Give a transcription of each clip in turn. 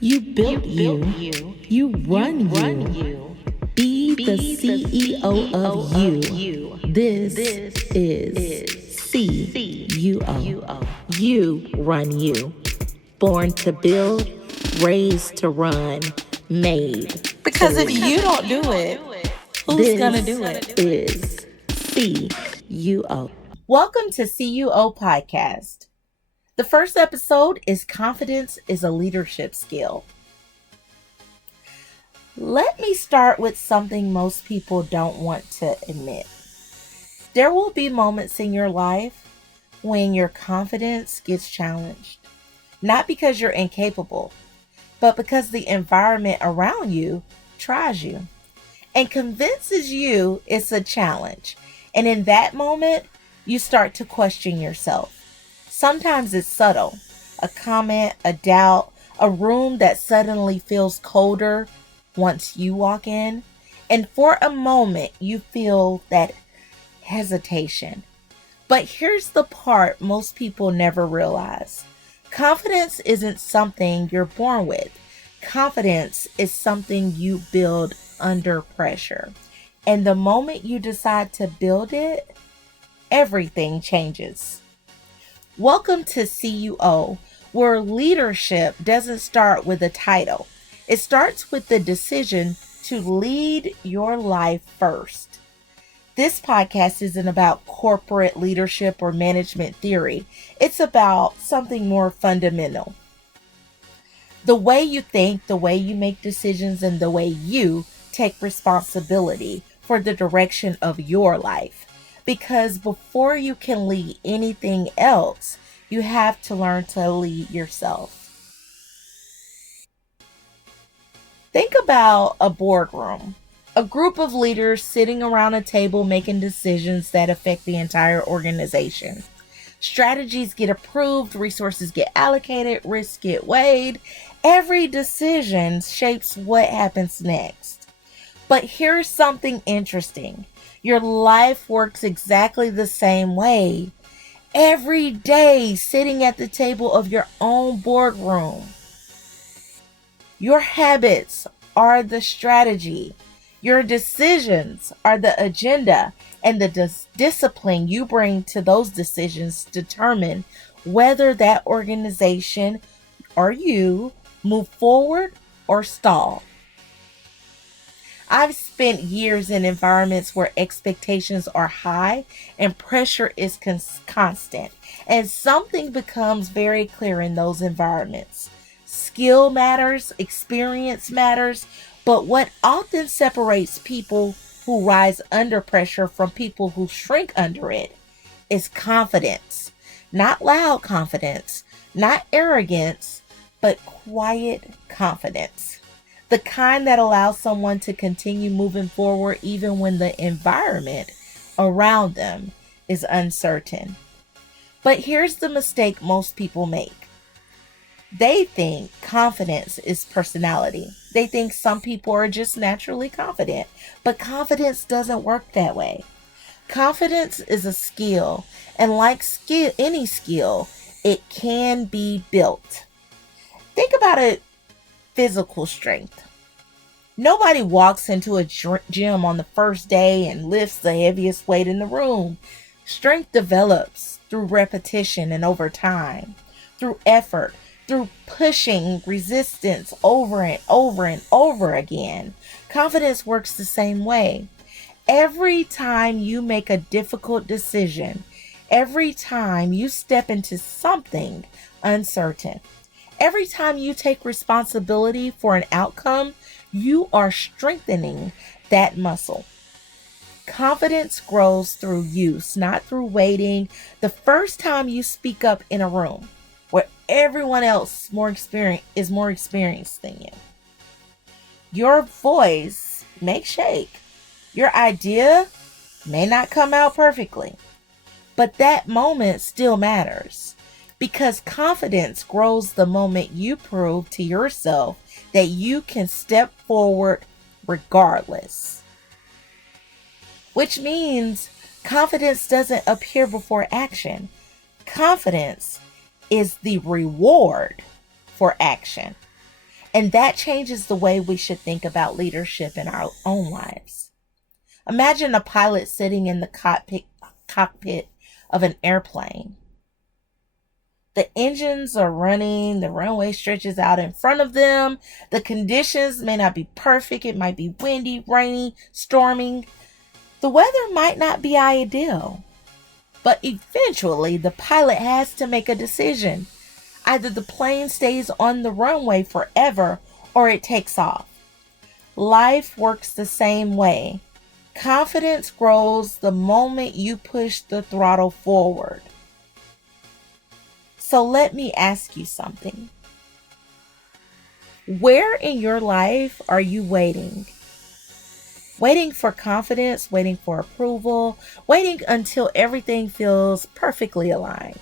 You built you. You run you. Be the CEO of you. This is C.YOU.O. You run you. Born to build, raised to run, made to Because if lead. you don't do it, who's going to do it? This is C.YOU.O. Welcome to C.YOU.O podcast. The first episode is Confidence is a Leadership Skill. Let me start with something most people don't want to admit. There will be moments in your life when your confidence gets challenged. Not because you're incapable, but because the environment around you tries you and convinces you it's a challenge. And in that moment, you start to question yourself. Sometimes it's subtle, a comment, a doubt, a room that suddenly feels colder once you walk in. And for a moment, you feel that hesitation. But here's the part most people never realize. Confidence isn't something you're born with. Confidence is something you build under pressure. And the moment you decide to build it, everything changes. Welcome to C.YOU.O, where leadership doesn't start with a title. It starts with the decision to lead your life first. This podcast isn't about corporate leadership or management theory. It's about something more fundamental. The way you think, the way you make decisions, and the way you take responsibility for the direction of your life. Because before you can lead anything else, you have to learn to lead yourself. Think about a boardroom, a group of leaders sitting around a table making decisions that affect the entire organization. Strategies get approved, resources get allocated, risks get weighed. Every decision shapes what happens next. But here's something interesting. Your life works exactly the same way. Every day, sitting at the table of your own boardroom. Your habits are the strategy. Your decisions are the agenda. And the discipline you bring to those decisions determine whether that organization or you move forward or stall. I've spent years in environments where expectations are high and pressure is constant. And something becomes very clear in those environments. Skill matters, experience matters, but what often separates people who rise under pressure from people who shrink under it is confidence. Not loud confidence, not arrogance, but quiet confidence. The kind that allows someone to continue moving forward even when the environment around them is uncertain. But here's the mistake most people make. They think confidence is personality. They think some people are just naturally confident, but confidence doesn't work that way. Confidence is a skill, and like any skill, it can be built. Think about it. Physical strength. Nobody walks into a gym on the first day and lifts the heaviest weight in the room. Strength develops through repetition and over time, through effort, through pushing resistance over and over and over again. Confidence works the same way. Every time you make a difficult decision, every time you step into something uncertain, every time you take responsibility for an outcome, you are strengthening that muscle. Confidence grows through use, not through waiting. The first time you speak up in a room where everyone else is more experienced than you, your voice may shake. Your idea may not come out perfectly, but that moment still matters. Because confidence grows the moment you prove to yourself that you can step forward regardless. Which means confidence doesn't appear before action. Confidence is the reward for action. And that changes the way we should think about leadership in our own lives. Imagine a pilot sitting in the cockpit of an airplane. The engines are running, the runway stretches out in front of them. The conditions may not be perfect. It might be windy, rainy, storming. The weather might not be ideal. But eventually, the pilot has to make a decision. Either the plane stays on the runway forever or it takes off. Life works the same way. Confidence grows the moment you push the throttle forward. So let me ask you something. Where in your life are you waiting? Waiting for confidence, waiting for approval, waiting until everything feels perfectly aligned.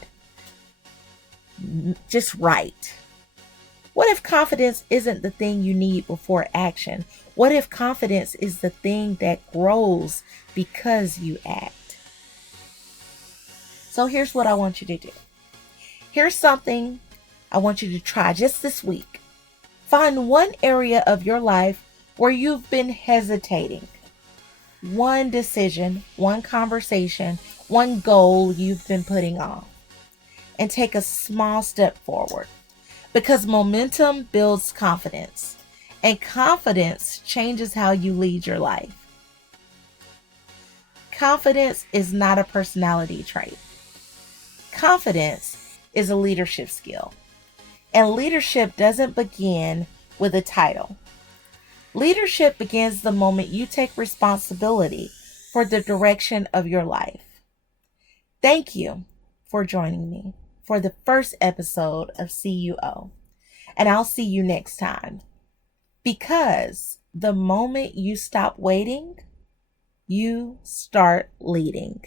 Just right. What if confidence isn't the thing you need before action? What if confidence is the thing that grows because you act? So here's what I want you to do. Here's something I want you to try just this week. Find one area of your life where you've been hesitating. One decision, one conversation, one goal you've been putting off. And take a small step forward. Because momentum builds confidence. And confidence changes how you lead your life. Confidence is not a personality trait. Confidence is a leadership skill. And leadership doesn't begin with a title. Leadership begins the moment you take responsibility for the direction of your life. Thank you for joining me for the first episode of C.YOU.O. And I'll see you next time. Because the moment you stop waiting, you start leading.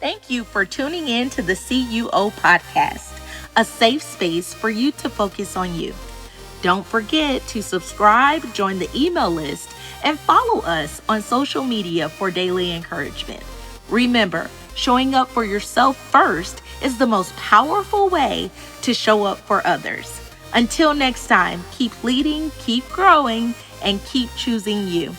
Thank you for tuning in to the C.YOU.O podcast, a safe space for you to focus on you. Don't forget to subscribe, join the email list, and follow us on social media for daily encouragement. Remember, showing up for yourself first is the most powerful way to show up for others. Until next time, keep leading, keep growing, and keep choosing you.